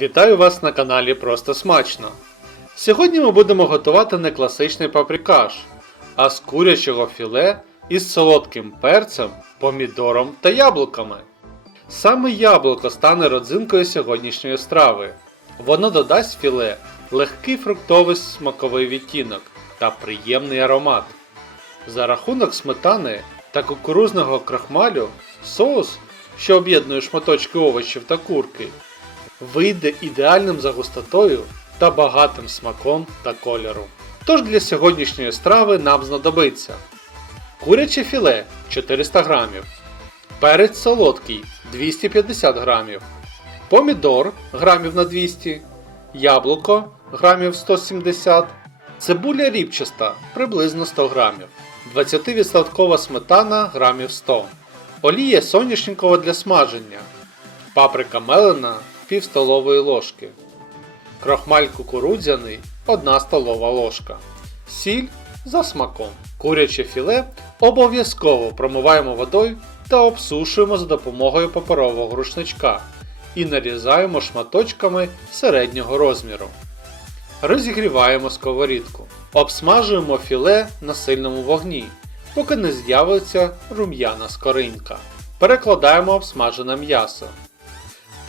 Вітаю вас на каналі Просто Смачно. Сьогодні ми будемо готувати не класичний паприкаш, а з курячого філе із солодким перцем, помідором та яблуками. Саме яблуко стане родзинкою сьогоднішньої страви. Воно додасть філе легкий фруктовий смаковий відтінок та приємний аромат. За рахунок сметани та кукурузного крахмалю соус, що об'єднує шматочки овочів та курки, вийде ідеальним за густотою та багатим смаком та кольором. Тож для сьогоднішньої страви нам знадобиться куряче філе 400 г, перець солодкий 250 г, помідор грамів на 200 яблуко грамів 170 цибуля ріпчаста приблизно 100 грамів, 20% сметана грамів 100 олія соняшникова для смаження, паприка мелена пів столової ложки, крохмаль кукурудзяний 1 столова ложка, сіль за смаком. Куряче філе обов'язково промиваємо водою та обсушуємо за допомогою паперового рушничка і нарізаємо шматочками середнього розміру. Розігріваємо сковорідку. Обсмажуємо філе на сильному вогні, поки не з'явиться рум'яна скоринка. Перекладаємо обсмажене м'ясо.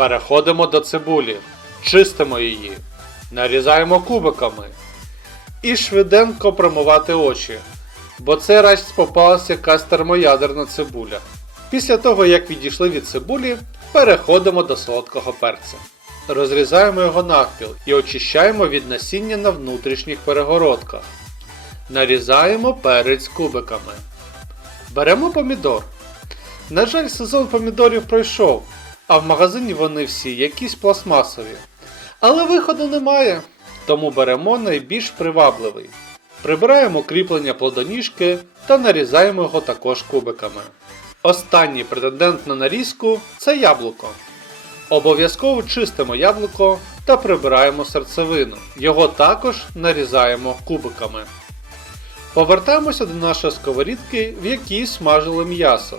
Переходимо до цибулі, чистимо її, нарізаємо кубиками і швиденько промивати очі, бо це раз попалася якась термоядерна цибуля. Після того, як відійшли від цибулі, переходимо до солодкого перця. Розрізаємо його навпіл і очищаємо від насіння на внутрішніх перегородках. Нарізаємо перець кубиками. Беремо помідор. На жаль, сезон помідорів пройшов, а в магазині вони всі якісь пластмасові. Але виходу немає, тому беремо найбільш привабливий. Прибираємо кріплення плодоніжки та нарізаємо його також кубиками. Останній претендент на нарізку це яблуко. Обов'язково чистимо яблуко та прибираємо серцевину. Його також нарізаємо кубиками. Повертаємося до нашої сковорідки, в якій смажили м'ясо.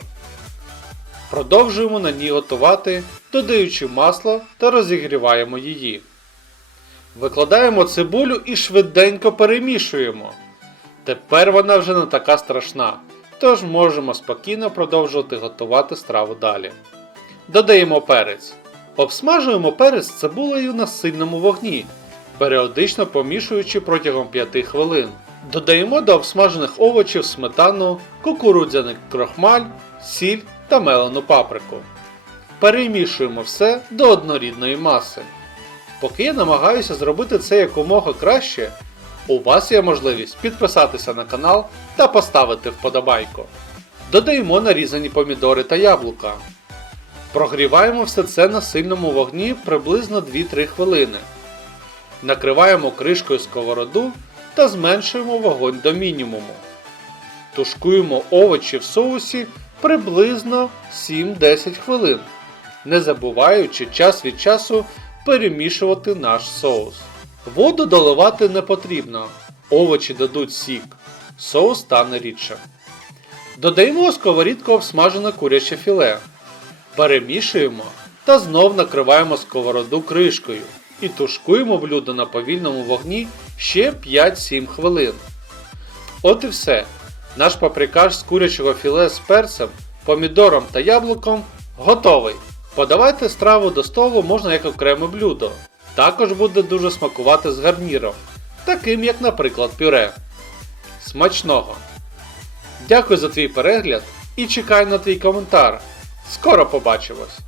Продовжуємо на ній готувати, додаючи масло та розігріваємо її. Викладаємо цибулю і швиденько перемішуємо. Тепер вона вже не така страшна, тож можемо спокійно продовжувати готувати страву далі. Додаємо перець. Обсмажуємо перець з цибулею на сильному вогні, періодично помішуючи протягом 5 хвилин. Додаємо до обсмажених овочів сметану, кукурудзяний крохмаль, сіль та мелену паприку. Перемішуємо все до однорідної маси. Поки я намагаюся зробити це якомога краще, у вас є можливість підписатися на канал та поставити вподобайку. Додаємо нарізані помідори та яблука. Прогріваємо все це на сильному вогні приблизно 2-3 хвилини. Накриваємо кришкою сковороду та зменшуємо вогонь до мінімуму. Тушкуємо овочі в соусі приблизно 7-10 хвилин, не забуваючи час від часу перемішувати наш соус. Воду доливати не потрібно, овочі дадуть сік, соус стане рідшим. Додаємо у сковорідку обсмажене куряче філе. Перемішуємо та знов накриваємо сковороду кришкою і тушкуємо блюдо на повільному вогні ще 5-7 хвилин. От і все. Наш паприкаш з курячого філе з перцем, помідором та яблуком готовий. Подавайте страву до столу можна як окреме блюдо. Також буде дуже смакувати з гарніром, таким як, наприклад, пюре. Смачного! Дякую за твій перегляд і чекаю на твій коментар. Скоро побачимось!